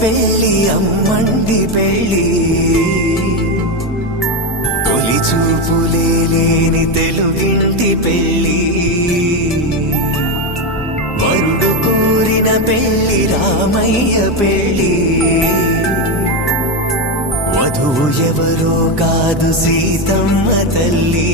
పెళ్ళి అమ్మండి పెళ్ళి తొలి చూపులే లేని తెలుగింటి పెళ్ళి వరుడు కోరిన పెళ్ళి రామయ్య పెళ్ళి వధువు ఎవరో కాదు సీతమ్మ తల్లి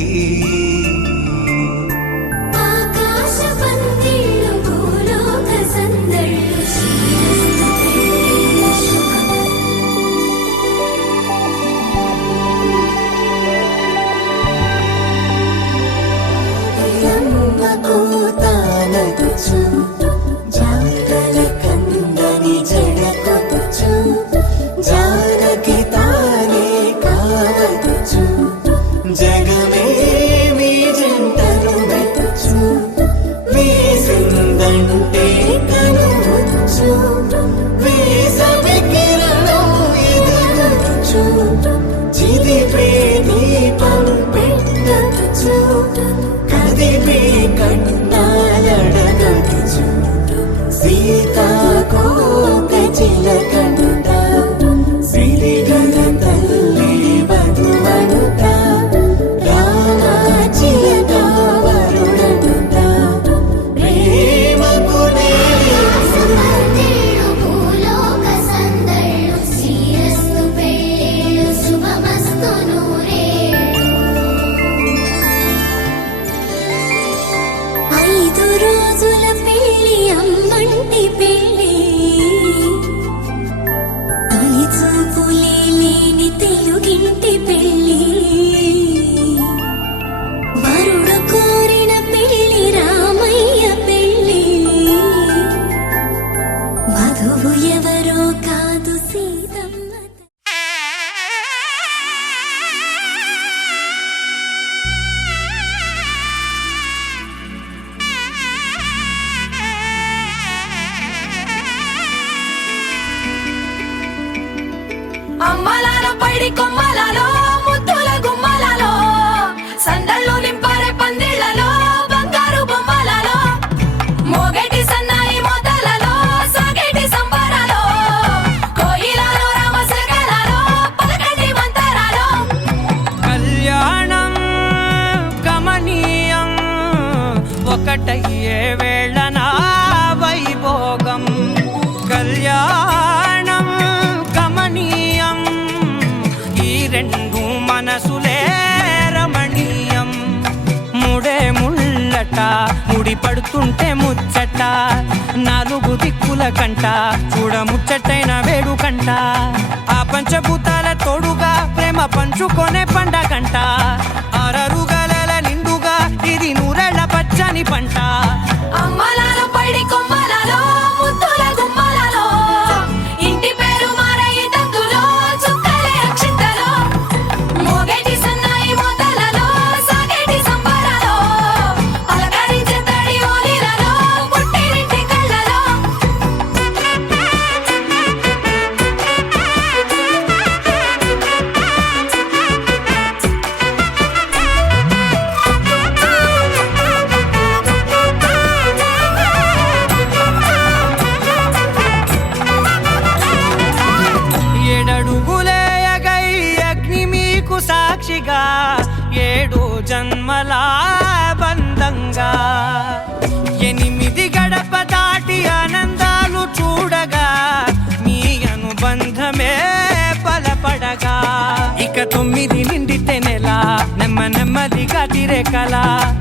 అమ్మలాల పైడి కొమ్మలలో ముద్దుల గుమ్మలలో సందళ్ళు నింపారే పందిళ్లలో బంగారు బొమ్మలలో మోగేటి సన్నాయి మోతలలో సాగేటి సంబరాలో కోయిలలో రామశకలలో పలకటి మంతరాలో కళ్యాణం గమనీయం ఒకటయ్యే వేళన వైభోగం కళ్యాణం ఉట్టి పడుతుంటే ముచ్చట నాలుగు దిక్కుల కంట చూడ ముచ్చటైన వేడుకంట ఆ పంచభూతాల తోడుగా ప్రేమ పంచుకొనే పండగంట ఆరరుగల నిండుగా ఇది నూరెళ్ళ పచ్చని పంట అమ్మలాలో పడి కొమ్మలలో ముద్దుల గుమ్మలలో ఇంటి పేరు మారయి తందులో చుక్కలే అక్షింతలో మోగేటి సన్నాయి మోతలలో సాగేటి సంబరాలో పలకరించే తడి ఓలిలలో పుట్టినింటి కళ్ళలో ఏడడుగులేయగై అగ్ని మీకు సాక్షిగా 7 జన్మల బంధంగా 8 గడప దాటి ఆనందాలు చూడగా మీ అనుబంధమే బలపడగా ఇక 9 నిండితే నెల నెమ్మదిగా తిరేకల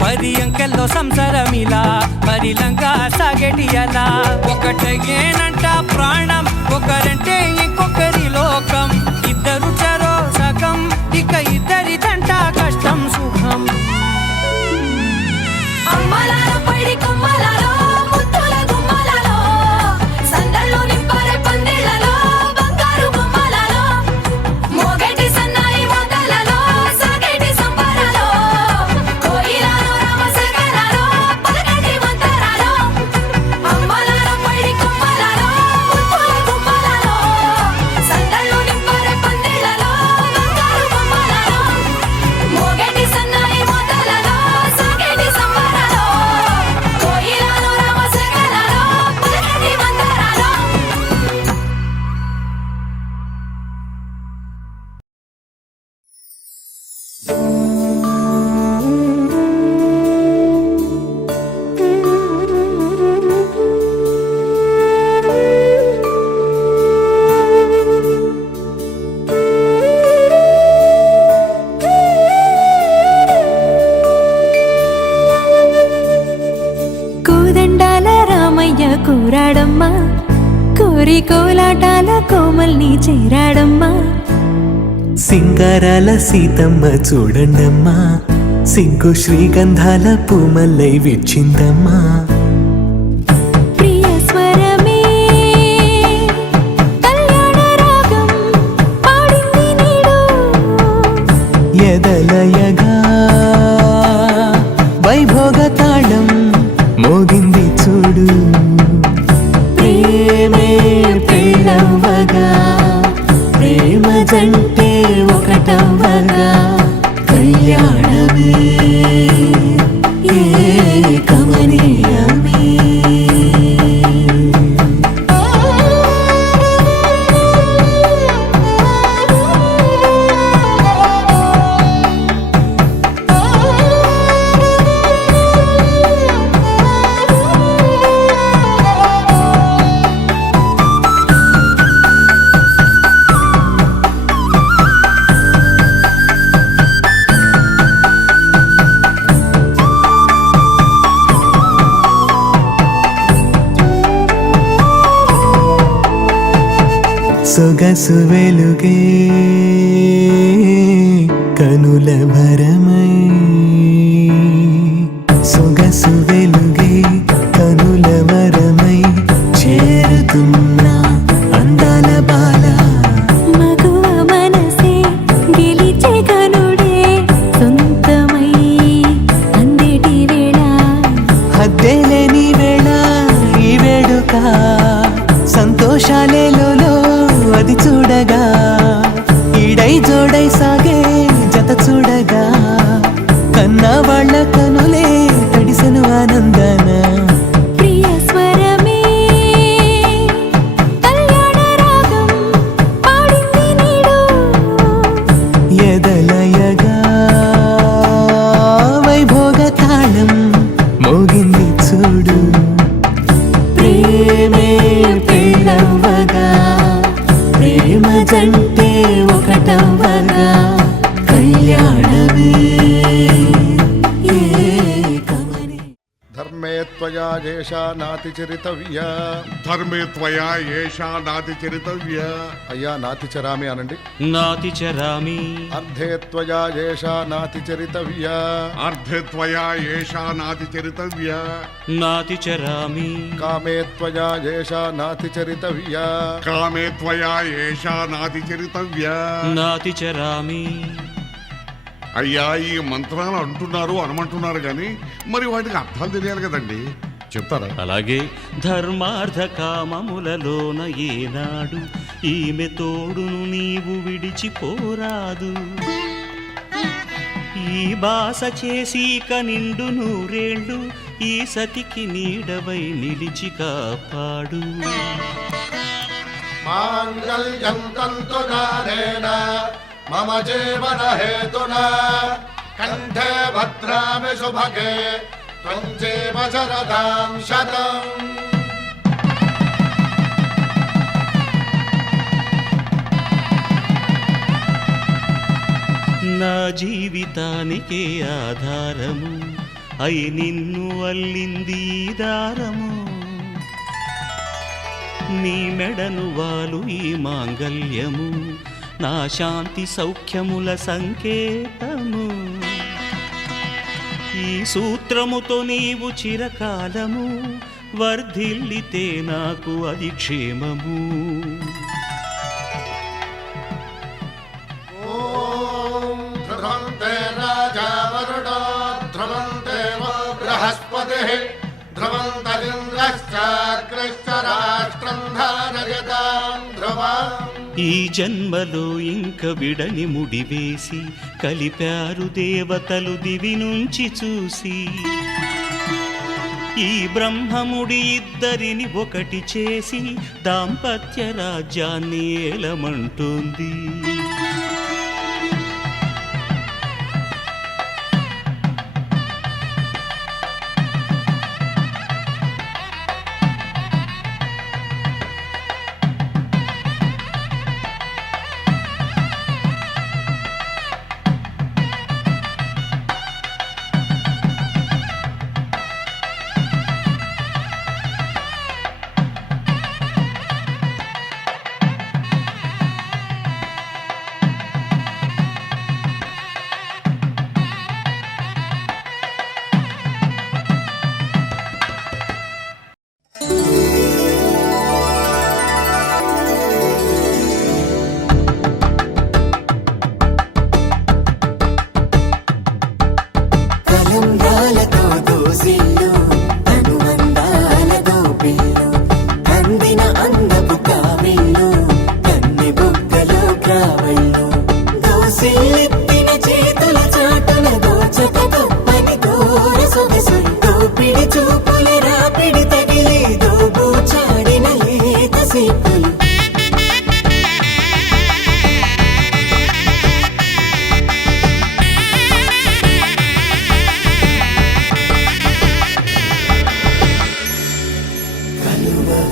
10 అంకెల్లో సంసారమిలా పరిలంగా సాగేటి అలా ఒకటేనంట ప్రాణం ఒకరంటే ఇంకొకరి లోకం ఇద్దరు చరో సగం ఇక ఇద్దరిదంట కష్టం సుఖం అమ్మలాలో పడి కొమ్మలలో ముద్దుల గుమ్మలలో సందళ్ళు నింపరే పందిళ్ళలో బంగారు బొమ్మలలో మోగేటి సన్నాయి మోతలలో సాగేటి సంబరాలో కోయిలలో రామశేఖరాలో పలకటి మంతరాలో అమ్మలాలో పడి కొమ్మలలో ముద్దుల గుమ్మలలో సందళ్ళు నింపరే పందిళ్ళలో బంగారు బొమ్మలలో మోగేటి సన్నాయి మోతలలో సాగేటి సంబరాలో కోయిలలో రామశేఖరాలో పలకటి మంతరాలో కోదండాల రామయ్య కూరాడమ్మా కోరి కోలాటాల కోమల్ని చేరాడమ్మా సింగారాల సీతమ్మ చూడండమ్మా సింగు శ్రీగంధాల పూమల్లై విచ్చిందమ్మా ప్రియ స్వరమే కళ్యాణ రాగం పాడింది నీడు ఎదలయగా వైభోగ తాళం మోగింది చూడు ప్రేమే పెళ్ళవ్వగా ప్రేమ జంటే ఒకటవ్వగా కళ్యాణమే కమనీయమే సొగసు వెలుగే కనుల భరమై సొగసు వెలుగే కనుల వరమై చేరుతున్న అందాల బాల మగువ మనసే గెలిచే కనుడే సొంతమై అందేటి వేళ హద్దేలేని వేళ ఈ వేడుక సంతోషాలేలో అది చూడగా ఈడై జోడై సాగే జత చూడగా కన్నా వాళ్ళ కనులే తడిసెను ఆనందన ప్రియ స్వరమే కళ్యాణ రాగం పాడింది నీడు ఎదలయగా వైభోగ తాళం మోగింది చూడు ప్రేమే పెళ్ళవ్వగా ప్రేమ జంటే ఒకటవ్వగా కళ్యాణమే కమని ధర్మే త్వయా ఏషా నాతిచరితవ్యా. ధర్మే త్వయా ఏషా నాతిచరితవ్యా. అయ్యా నాతిచరామి అనండి. నాతిచరామి. అర్ధే త్వయా ఏషా నాతిచరితవ్యా. అర్ధే త్వయా ఏషా నాతిచరితవ్యా. నాతిచరామి. కామే త్వయా ఏషా నాతిచరితవ్యా. కామే త్వయా ఏషా నాతిచరితవ్యా. నాతిచరామి. అయ్యా ఈ మంత్రాలు అంటున్నారు అనమంటున్నారు కానీ మరి వాటికి అర్థాలు తెలియాలి కదండి, చెప్తారా? అలాగే ధర్మార్థ కామములలోన ఏనాడు ఈమె తోడును నీవు విడిచిపోరాదు. ఈ బాస చేసి నిండు నూరేళ్ళు ఈ సతికి నీడవై నిలిచి కాపాడు. మాంగళ్యం తంతునానేన మమ జీవన హేతునా కంఠే భద్రామి శుభగే త్వం జీవ శరదాం శతం. నా జీవితానికే ఆధారము అయి నిన్ను అల్లింది ఈ దారము. నీ మెడను వాలు ఈ మాంగల్యము నా శాంతి సౌఖ్యముల సంకేతము. ఈ సూత్రముతో నీవు చిరకాలము వర్ధిల్లితే నాకు అది క్షేమము. ఓం ధ్రువంతే రాజా వరుణో ధ్రువంతే బృహస్పతిః ధ్రువంతరింద్రశ్చాగ్రశ్చ రాష్ట్రం ధారయతాం ధ్రువం. ఈ జన్మలో ఇంక విడని ముడివేసి కలిపారు దేవతలు దివి నుంచి చూసి. ఈ బ్రహ్మముడి ఇద్దరిని ఒకటి చేసి దాంపత్య రాజ్యాన్ని ఏలమంటుంది. కలంబ్రాలతో దోసిల్లు అనుబంధాలతో పిల్లు అందిన అందపు కావిళ్ళు కన్నె బుగ్గలో క్రావళ్ళు దోసిల్లెత్తిన చేతుల చాటున దోచక తప్పని దూర సొగసులు దోపిడి చూపుల రాపిడి తగిలే దోబూచాడిన లేత సీపులు.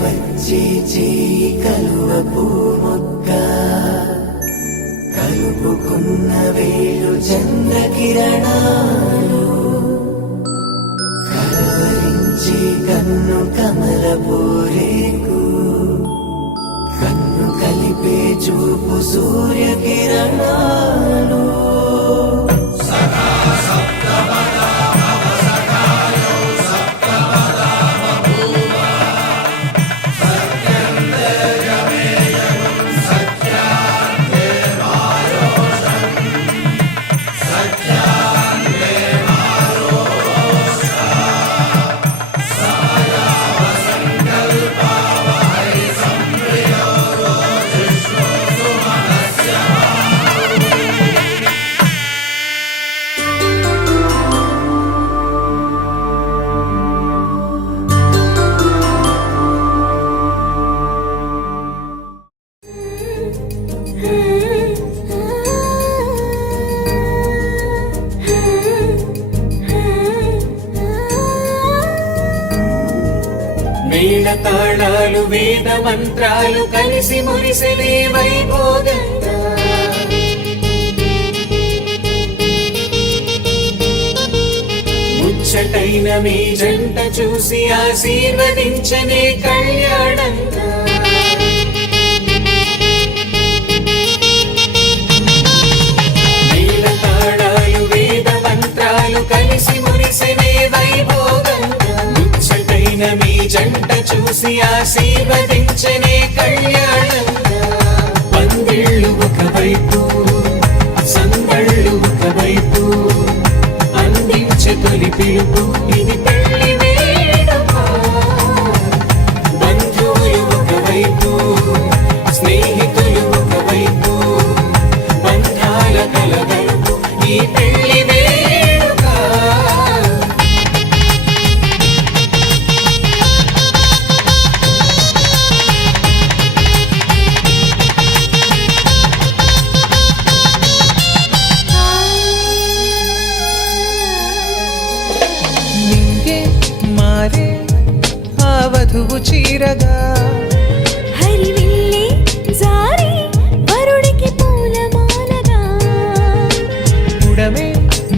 వచ్చే చేయి కలువ పూమొక్క కలుపుకున్న వేలు చంద్రకిరణాలు కలవరించే కన్ను కమల పూరేకు కన్ను కలిపే చూపు సూర్యకిరణాలు. మేళతాళాలు వేద మంత్రాలు కలిసి మురిసెలే వైభోగంగా ముచ్చటైన ముచ్చటైన మీ జంట చూసి ఆశీర్వదించనే కళ్యాణంగా మేళ తాళాలు వేద మంత్రాలు కలిసి మురిసెనే వైభోగంగా ముచ్చటైన మీ జంట చూసి ఆశీర్వదించనే కళ్యాణంగా పందిళ్ళు ఒకవైపు సందళ్ళు ఒకవైపు అందించే తొలి పిలుపు ఇది పెళ్లి వేడుక బంధువులు ఒకవైపు స్నేహితులు ఒకవైపు బంధాల కలగలుపు ఈ పెళ్లి వేడుక నింగే మారే ఆ వధువు చీరగా హరివిల్లి జారి వరుడికి పూలమాలగా ఉడమే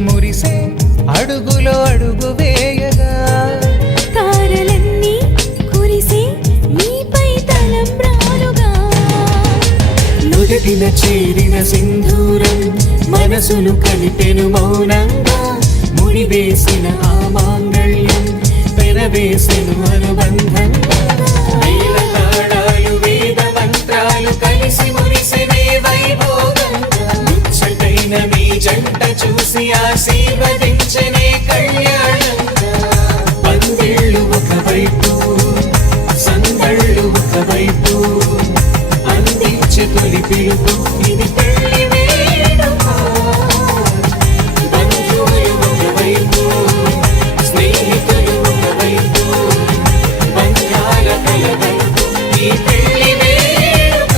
మురిసే అడుగులో అడుగు వేయగా తారలన్నీ కురిసి నీపై తలంబ్రాలుగా నుదుటిన చేరిన సింధూరం మనసును కలిపెను మౌనంగా ముడివేసిన ఆ మాంగళ్యం పెనవేసెను అనుబంధంగా మేళ తాళాలు వేద మంత్రాలు కలిసి మురిసెనే వైభోగంగా ముచ్చటైన మీ జంట చూసి ఆశీర్వదించనే కళ్యాణంగా పందిళ్ళు ఒకవైపు సందళ్ళు ఒకవైపు అందించే తొలి పిలుపు ఇది పెళ్లి వేడుక బంధువులు ఒకవైపు స్నేహితులు ఒకవైపు బంధాల కలగలుపు ఈ పెళ్లి వేడుక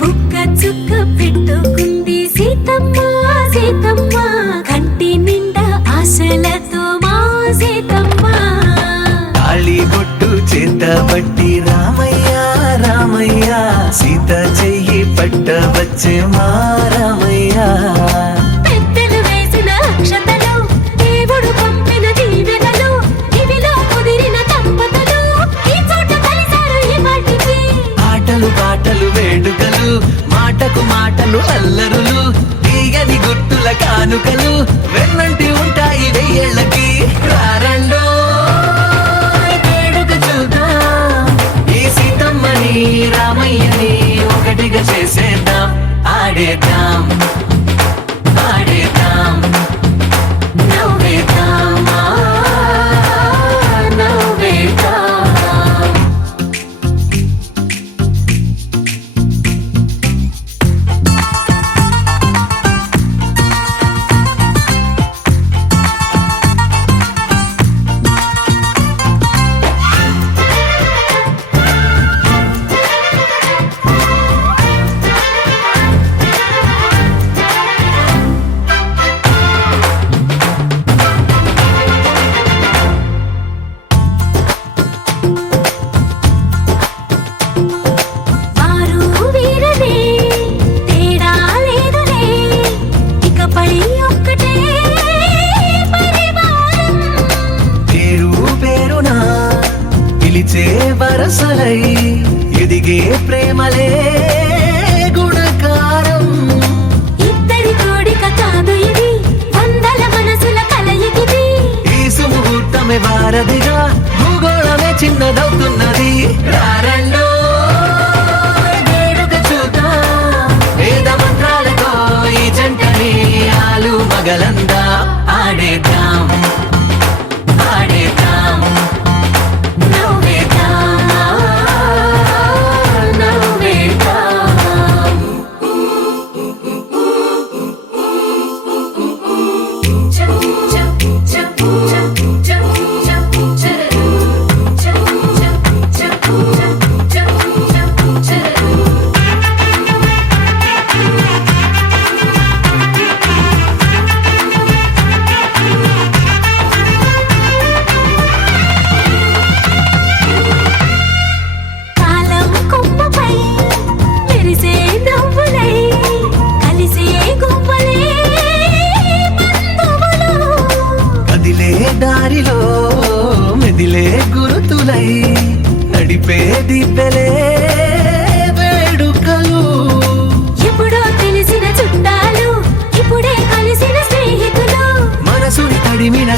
బుక్క చుక్క పెట్టుకుంది సీతమ్మ సీతమ్మ కంటి నిండా ఆశలతో మా సీతమ్మ తాళి బొట్టు చేత పట్టి రామయ్య రామయ్య సీత చెయ్యి పట్ట వచ్చే మా రామయ్య పెద్దలు వేసిన అక్షతలు దేవుడు పంపిన దీవెనలు ఇవిలో కుదిరిన దంపతులు ఈ చోట కలిశారు ఈ వాటికి ఆటలు పాటలు వేడుకలు మాటకు మాటలు అల్లరులు తీయని గుర్తుల కానుకలు వెన్నంటి ఉంటాయి వెయ్యేళ్ళకి రారండో వేడుక చూద్దాం ఈ సీతమ్మని రామయ్యని ఒకటిగా చేసేద్దాం ఆడేద్దాం పాడేద్దాం నవ్వేద్దాం నవ్వేద్దాం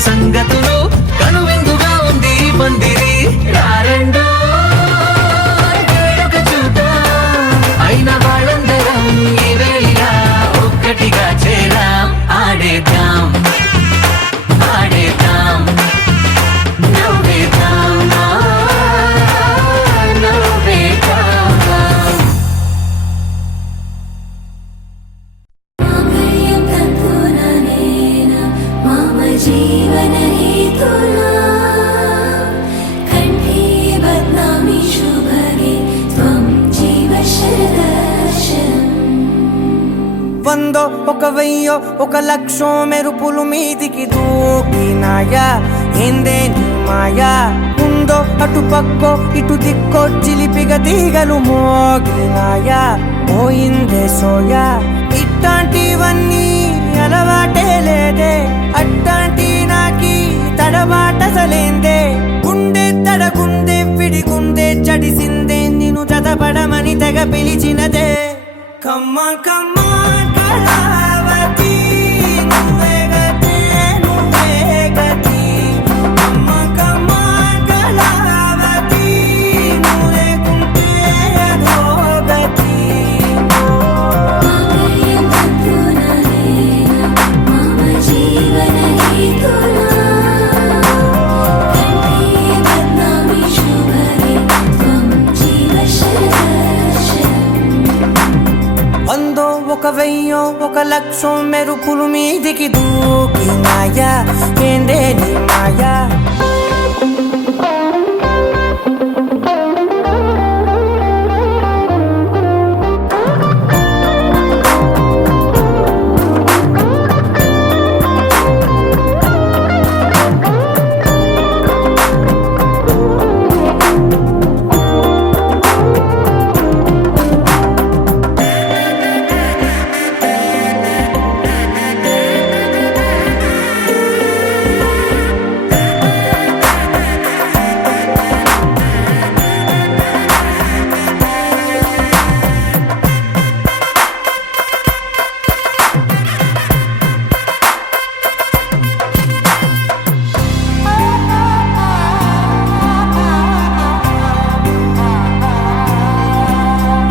సంగతులు కనువిందుగా ఉంది ఈ పందిరి రారెండో వేడుక చూద్దాం అయిన వాళ్ళందరం ఈ వేళ ఒక్కటిగా చేరాం ఆడేద్దాం ఆడేద్దాం నవ్వేద్దాం నవ్వేద్దాం మామయ్యం తంతుననేన మమ జీవన హేతునా కంఠే బధ్నామి శుభగే త్వం జీవ శరదర్శనం వందో ఒక వెయ్యో ఒక లక్షో మెరుపులు మీదికి దూకినాయా ఏందే నీ మాయా ఉందో అటు పక్కో ఇటు దిక్కో చిలిపిగా తీగలు మోగినాయా పోయిందే సోయా ఇట్లాంటివన్నీ అలవాటే లేదే అట్లాంటి నాకి తడబాటసలేందే గుండె తడగుందే విడిగుందే చడిసిందే నిన్ను చదపడమని తెగ పిలిచినదే కమ్మ కమ్మ కళావతి నువ్వే గతే నువ్వే గతి కమ్మ కమ్మ కళావతి నువ్వు లేకుంటే అధోగతి మామయ్యం తంతుననేన మమ జీవన హేతునా కంఠే బధ్నామి శుభగే త్వం జీవ శరదర్శనం వందో ఒక వెయ్యో ఒక లక్షో మెరుపులు మీదికి దూకినాయా ఏందే నీ మాయా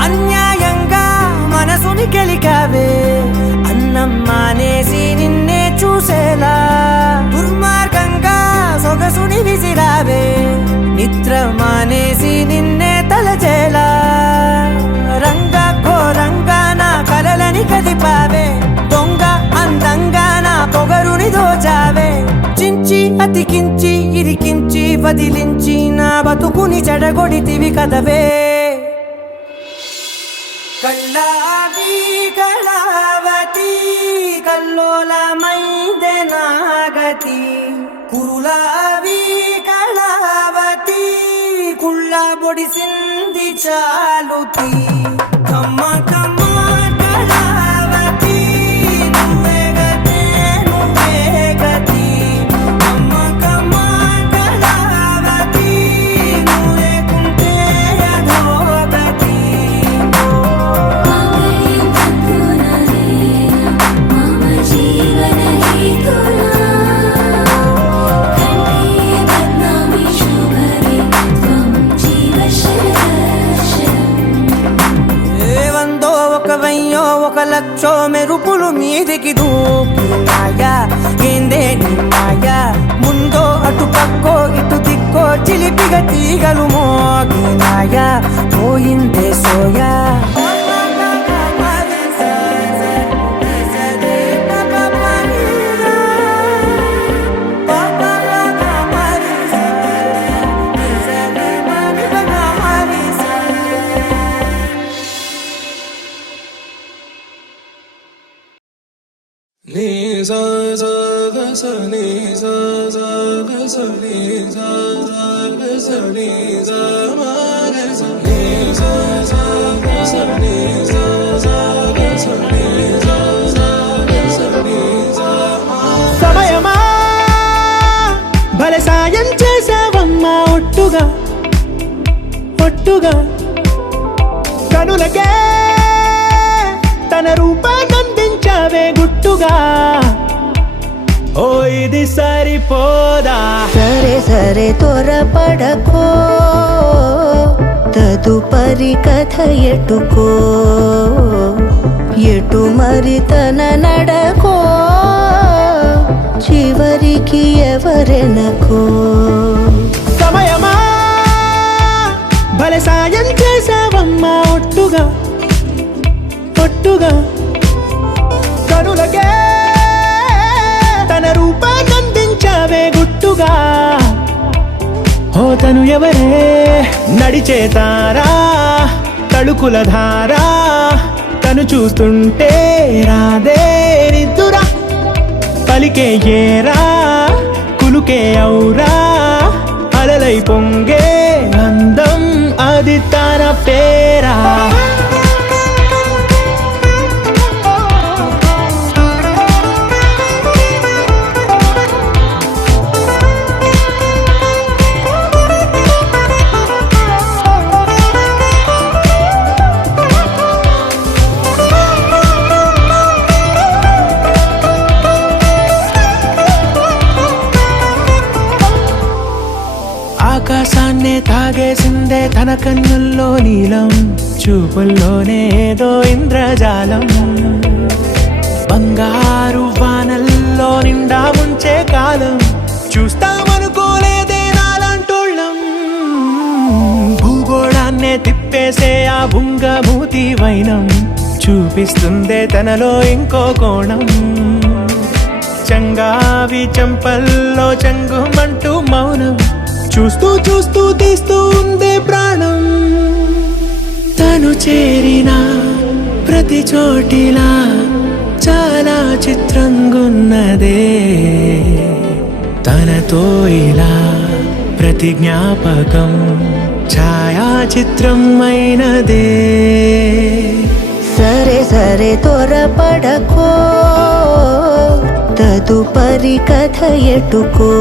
అన్యాయంగా మనసుని గెలికావే అన్నం మానేసి నిన్నే చూసేలా దుర్మార్గంగా సొగసుని విసిరావే నిద్ర మానేసి నిన్నే తలచేలా రంగా ఘోరంగా నా కలలని కదిపావే దొంగ అందంగా నా పొగరుని దోచావే చించి అతికించి ఇరికించి వదిలించి నా బతుకుని చెడగొడితివి కదవే కళ్ళావి కళావతి కల్లోలమైందే నాగతి కురులావి కళావతి కుళ్ళ బొడిసింది చాలుతి కమ్మ కమ్మ కళావతి నువ్వే గతే నువ్వే గతి కమ్మ కమ్మ కళావతి నువ్వు లేకుంటే అధోగతి మామయ్యం తంతుననేన మమ జీవన హేతునా కంఠే బధ్నామి శుభగే త్వం జీవ శరదర్శనం వందో ఒక వెయ్యో ఒక లక్షో మెరుపులు మీదికి దూకినాయా ఏందే నీ మాయా ముందో అటు పక్కో ఇటు దిక్కో చిలిపిగా తీగలు మోగినాయా పోయిందే సోయా సమయమా భలే సాయం చేసావమ్మా ఒట్టుగా ఒట్టుగా కనులకే తన రూపాన్నందించావే గుట్టుగా ఓ ఇది సరిపోదా సరే సరే త్వరపడకో తదుపరి కథ ఎటుకో ఎటు మరి తన నడకో చివరికి ఎవరెనకో సమయమా భలే సాయం చేసావమ్మా ఒట్టుగా ఒట్టుగా కనులకే తన రూపాన్నందించావే గుట్టుగా ఓ తను ఎవరే నడిచే తారా తళుకుల ధారా తను చూస్తుంటే రాదే నిద్దురా పలికే ఏరా కులుకే ఔరా అలలై పొంగే అందం అది తన పేరా ఆకాశాన్నే తాగేసిందే తన కన్నుల్లో నీలం చూపుల్లోనే ఏదో ఇంద్రజాలం బంగారు వానల్లో నిండా ముంచే కాలం చూస్తామనుకోలేదే నాలాంటోళ్ళం భూగోళాన్నే తిప్పేసే ఆ బుంగమూతి వైనం చూపిస్తుందే తనలో ఇంకో కోణం చంగావి చంపల్లో చంగుమంటూ మౌనం చూస్తూ చూస్తూ తీస్తూ ఉందే ప్రాణం తను చేరిన ప్రతి చోటిలా చాలా చిత్రంగున్నదే తనతో ఇలా ప్రతి జ్ఞాపకం ఛాయాచిత్రం అయినదే సరే సరే త్వరపడకో తదుపరి కథ ఎటుకో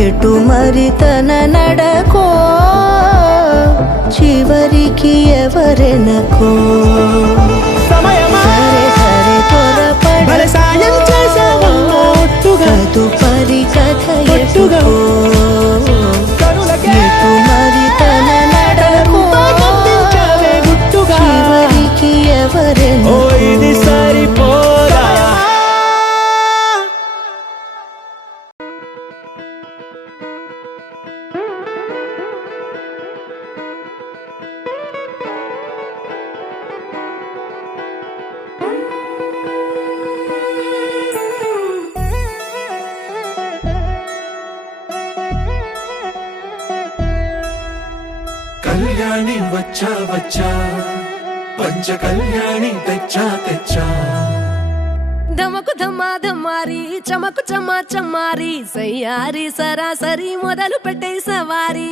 ఎటు మరి తన నడకో చివరికి ఎవరెనకో సమయమా సరే సరే భలే సాయం చేసావమ్మా ఒట్టుగా తదుపరి కథ ఒట్టుగా ఎటుకో కనులకే ఎటు మరి తన నడకో రూపాన్నందించావే గుట్టుగా చివరికి ఓ ఎవరెనకో ఇది సరిపోదా కళ్యాణి వచ్చా వచ్చా పంచ కళ్యాణి తెచ్చా తెచ్చా ధమకు ధమ్మా ధమ్మారి చమకు చమ్మా చమ్మారి సయ్యారి సరాసరి మొదలు పెట్టే సవారి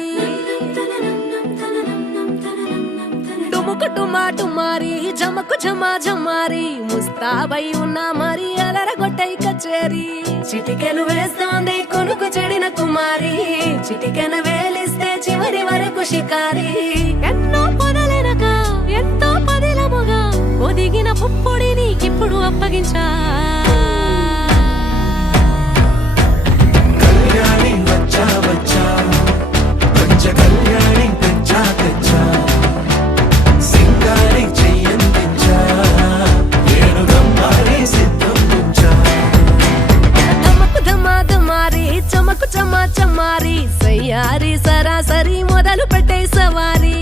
టుముకు టుమా టుమారి జమకు ఝమా ఝమారి ముస్తాబై ఉన్నా మరి అలరగొట్టై కచేరి చిటికెను వేస్తోంది కొనుకు చెడిన కుమారి చిటికెన వేలిస్తే చివరి వరకు షికారి ఎన్నో పొదలెనక ఎంతో పదిలముగా ఒదిగిన పుప్పొడి నీకిప్పుడు అప్పగించా కళ్యాణి వచ్చా వచ్చా పంచ కళ్యాణి తెచ్చా తెచ్చా సింగారి చెయ్యందించా ఏడు గమ్మారి సిద్ధం ఉంచా ధమకు ధమా ధమారి చమకు చమా చమ్మారి సయ్యారి సరాసరి మొదలు పెట్టే సవారి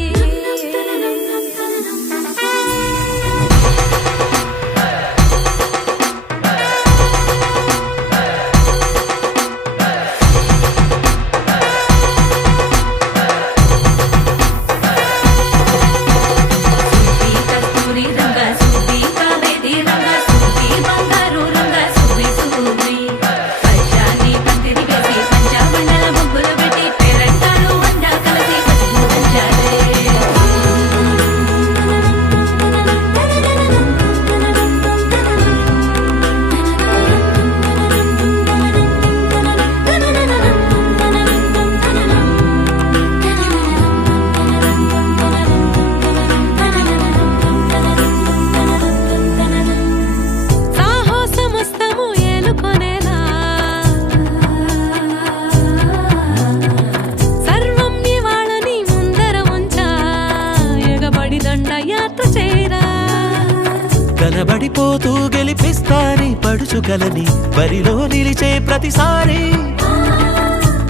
తడబడిపోతూ గెలిపిస్తాని పడుచుకలని బరిలో నిలిచే ప్రతిసారి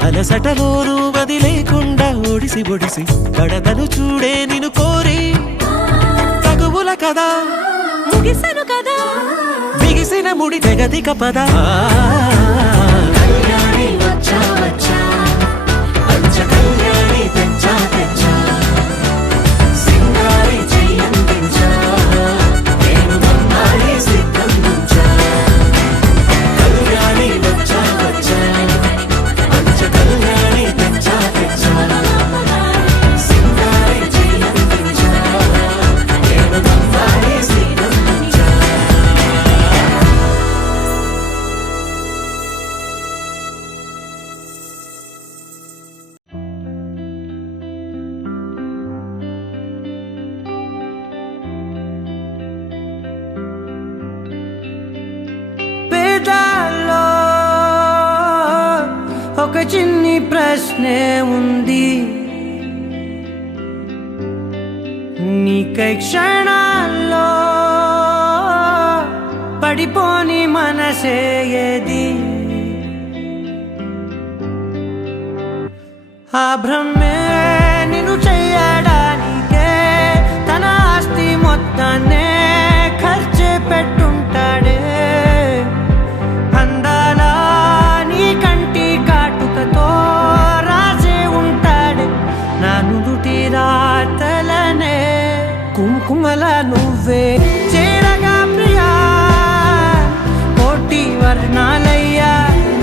అలసటలోనూ వదిలేకుండా ఒడిసి ఒడిసి పడతను చూడే నిన్ను కోరి తగువుల కదా ముగిసను కదా బిగిసిన ముడి తెగదిక పద కళ్యాణి వచ్చా వచ్చా పంచ కళ్యాణి తెచ్చా తెచ్చా సింగారి చెయ్యందించా నేను బంగారి సిద్ధందించా కళ్యాణి వచ్చా వచ్చా పంచ కళ్యాణి తెచ్చా తెచ్చా సింగారి చెయ్యందించా నేను బంగారి సిద్ధందించా పేదాల్లో ఒక చిన్ని ప్రశ్నే ఉంది నీకై క్షణాల్లో పడిపోని మనసే ఏది ఆ భ్రమే నిన్ను చెయ్యడానికే తన ఆస్తి మొత్తాన్నే ఖర్చు పెట్టుంటాడే అందాల నీ కంటి కాటుకతో రాజే ఉంటాడే నా నుదుటి రాతలనే కుంకుమల నువ్వే చేరగా ప్రియా కోటి వర్ణాలయ్యా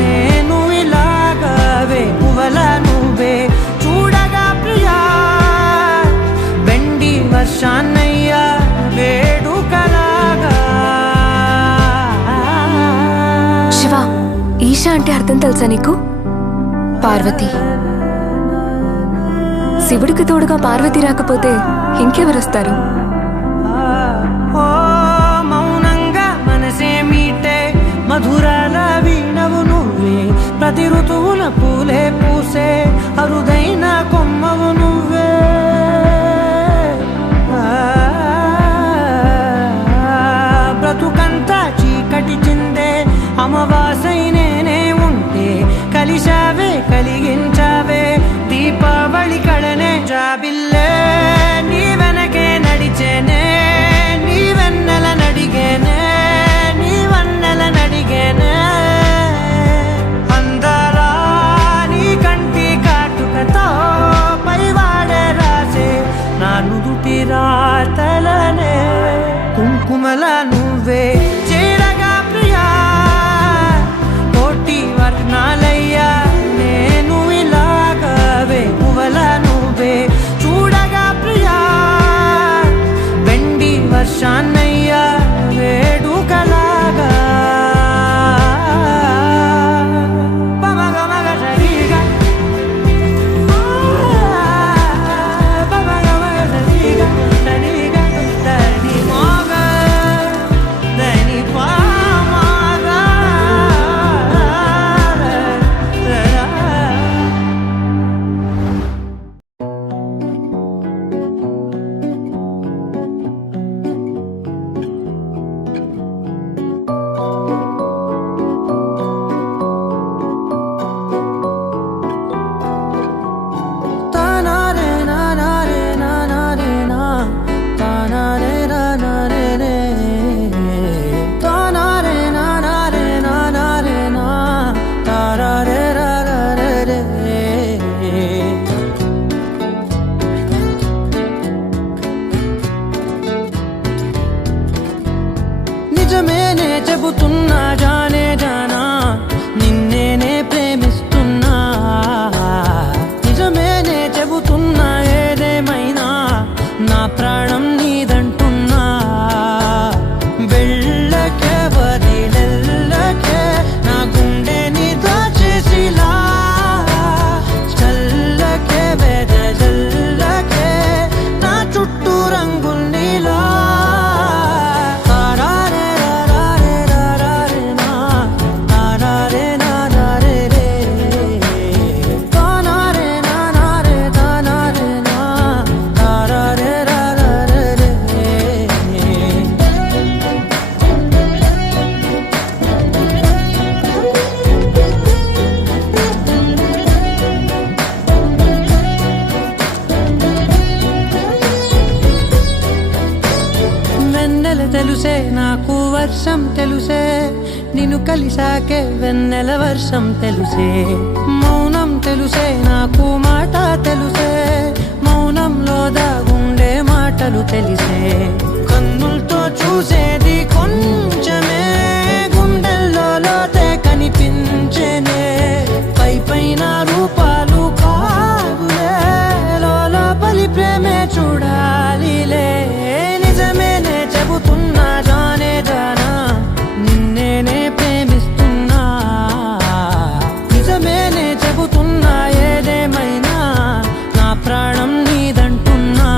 నేను ఇలాగవే పువ్వల నువ్వే చూడగా ప్రియా బెండి వర్షాన్నయ్యా వేడుకలాగా శివ ఈశా అంటే అర్థం తెలుసా నీకు? పార్వతి. శివుడికి తోడుగా పార్వతి రాకపోతే ఇంకెవరొస్తారు? ఓ మౌనంగా మనసే మీటే మధురాల వీణవు నువ్వే ప్రతి ఋతువుల పూలే పూసే అరుదైన కొమ్మవు నువ్వే బ్రతుకంతా చీకటి చిందే అమవాసై నేనే ఉంటే కలిశావే కలిగించావే దీపావళి కళనే జాబిల్లే నీ వెనకే నడిచేనే నీ వెన్నెల నడిగేనే నీ వన్నెల నడిగేనే అందాలా నీ కంటి కాటుకతో పైవాడే రాసే నా నుదుటి రాతలనే కుంకుమల నువ్వే చేరగా ప్రియా కోటి వర్ణాలయ్యా నేను ఇలాగవే పువ్వల నువ్వే చూడగా ప్రియా బెండి వర్షాన్నయ్యా వేడుకలాగా పమగమగ సరిగా పమగమగ సరిగా సరిగా దని మోగ దని పామగ నిజమేనే చెబుతున్నా జానే జానా నిన్నేనే ప్రేమిస్తున్నా నిజమేనే చెబుతున్నా ఏదేమైనా నా ప్రాణం నీదంటున్నా వెళ్ళకే వదిలెల్లకే నా గుండెని దాచేసిలా చల్లకే వెదజల్లకే నా చుట్టూ రంగుల్నిలా తెలుసే నాకు వర్షం తెలుసే నిన్ను కలిసాకే వెన్నెల వర్షం తెలుసే మౌనం తెలుసే నాకు మాట తెలుసే మౌనంలో దాగుండే మాటలు తెలిసే కన్నులతో చూసేది కొంచెమే గుండెల్లో లోతే కనిపించేనే పై పైన రూపాలు కాదులే లోపలి ప్రేమే చూడాలిలే నిజమేనే చెబుతున్నా జానే జానా నిన్నేనే ప్రేమిస్తున్నా నిజమేనే చెబుతున్నా ఏదేమైనా నా ప్రాణం నీదంటున్నా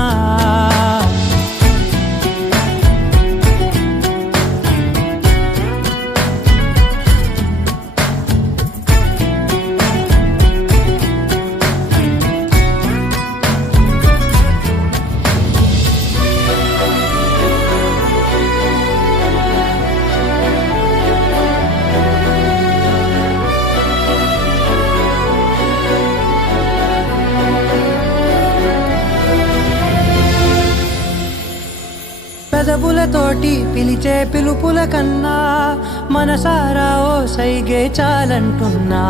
పెదవులతోటి పిలిచే పిలుపుల కన్నా మనసారా ఓ సైగే చాలంటున్నా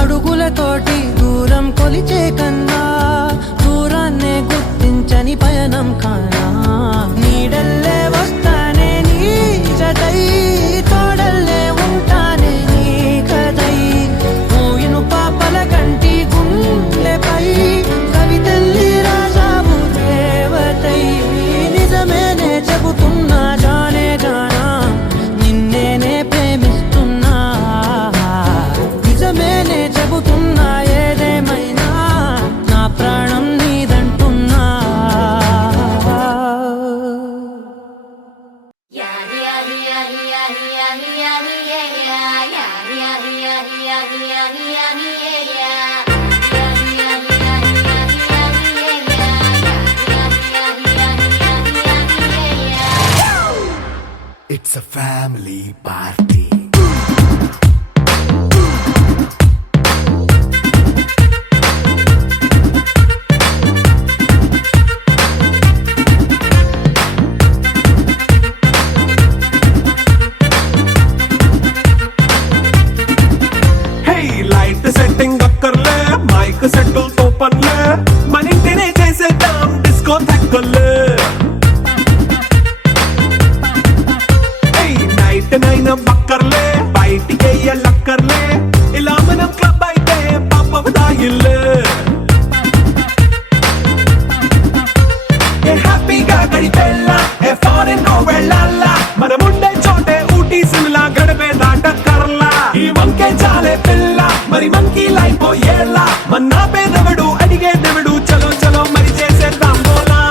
అడుగులతోటి దూరం కొలిచే కన్నా దూరాన్నే గుర్తించని పయనం కానా నీడల్లే వస్తానే నీ జతై తోడల్లే ఉంటానే నీ కదై మూయిను పాపల కంటి గుండెపై కవితల్లి రాజావు దేవతై నిజమేనే చెబుతున్నా జానే జానా నిన్నేనే ప్రేమిస్తున్నా నిజమేనే చెబుతున్నా ఏదేమైనా నా ప్రాణం నీదంటున్నా It's a family party. Hey, light setting అక్కర్లే మైక్ సెట్టుల్ తో పనులే మన ఇంటినే చేసేద్దాం డిస్కో తక్కర్లే నైట్ నైన్ బక్కర్లే బయటికి లక్కర్లే ఇలా మనం క్లబ్ అయితే పాప దాయిల్లే ఏ హ్యాపీగా గడిపెళ్ళ ఏ ఫారెన్ నో వెళ్ళాల మన ఉండే చోటే ఊటీ సిమ్లా గడిపే దాటక్కర్లా ఈ వంకే చాలే పిల్ల మరి మనకి లైఫ్ ఏళ్ళ మన్నా పేదవడు అడిగే దేవుడు చలో చలో మరి చేసేద్దాం బోలా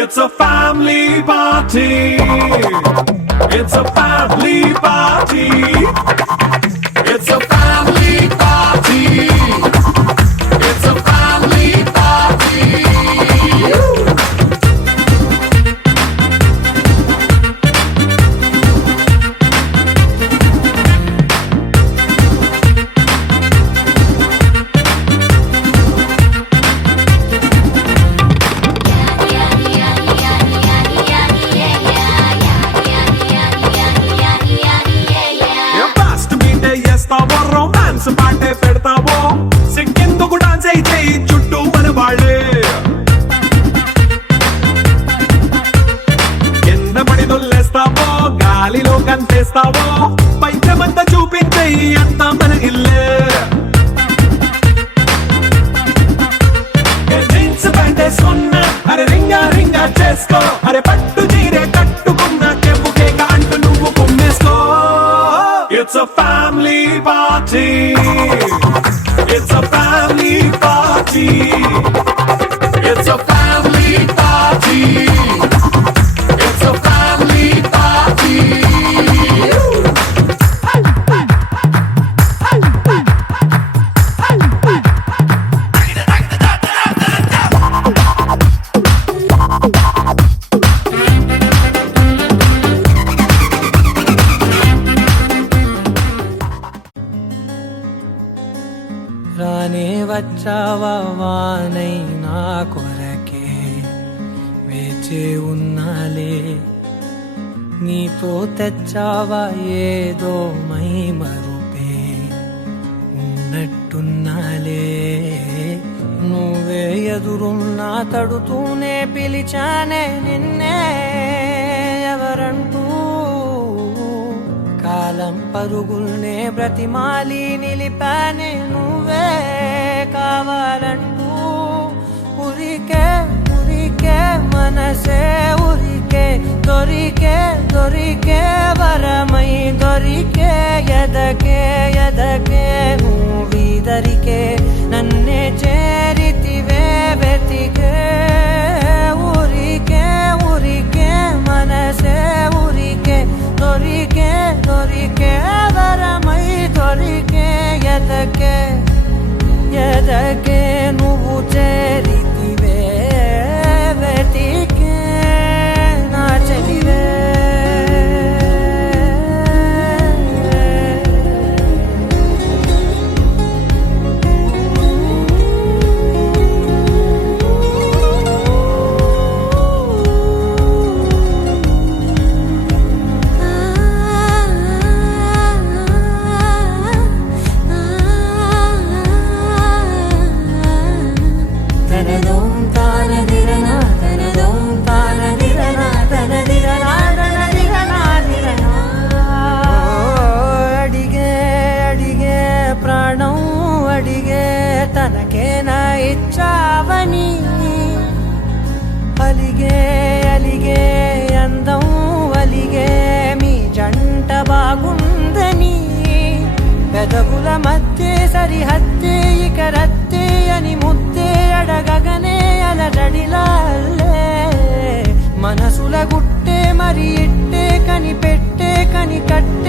it's a family party. It's a family party. It's a family party. It's a family party. Romance పాటే పెడతావో సిక్కెందుకు డాన్స్ అయితే చుట్టూ మన వాళ్ళే కింద పడి దొల్లేస్తావో గాలిలో కంటేస్తావో పైచమంతా చూపించే అంతా మన ఇల్లే జీన్స్ ప్యాంటేసుకున్నా అరే రింగా రింగా చేసుకో అరే పట్టు చీరే కట్టుకున్న చెప్పు కేక అంటూ నువ్వు కుమ్మేసుకో It's a family party. It's a family party. It's a family party. It's a family party. రానే వచ్చావా వానై నా కొరకే వేచే ఉన్నాలే నీతో తెచ్చావా ఏదో మై మరుపే ఉన్నట్టున్నాలే నువ్వే ఎదురున్నా తడుతూనే పిలిచానే నిన్నే ఎవరంటూ కాలం పరుగుల్నే బ్రతిమాలి నిలిపానే నువ్వే కావాలంటూ ఉరికే ఉరికే మనసే ఉరికే దొరికే దొరికే వరమై దొరికే ఎదకే ఎదకే నువ్వీదరికే నన్నే చేరితివే వెతికే ఉరికే ఉరికే మనసే ఉరికే దొరికే దొరికే వరమై దొరికే ఎదకే ఎదకే నువ్వు చేరితివే వెతికే నా చెలివే తనకేనా ఇచ్చావని అలిగే అలిగే అందం అలిగే మీ జంట బాగుందని పెదవుల మధ్య సరిహద్దే ఇక రత్తే అని ముద్దే అడగగనే అలజడిలాల్లే మనసుల గుట్టే మరి ఇట్టే కని పెట్టే కని కట్టే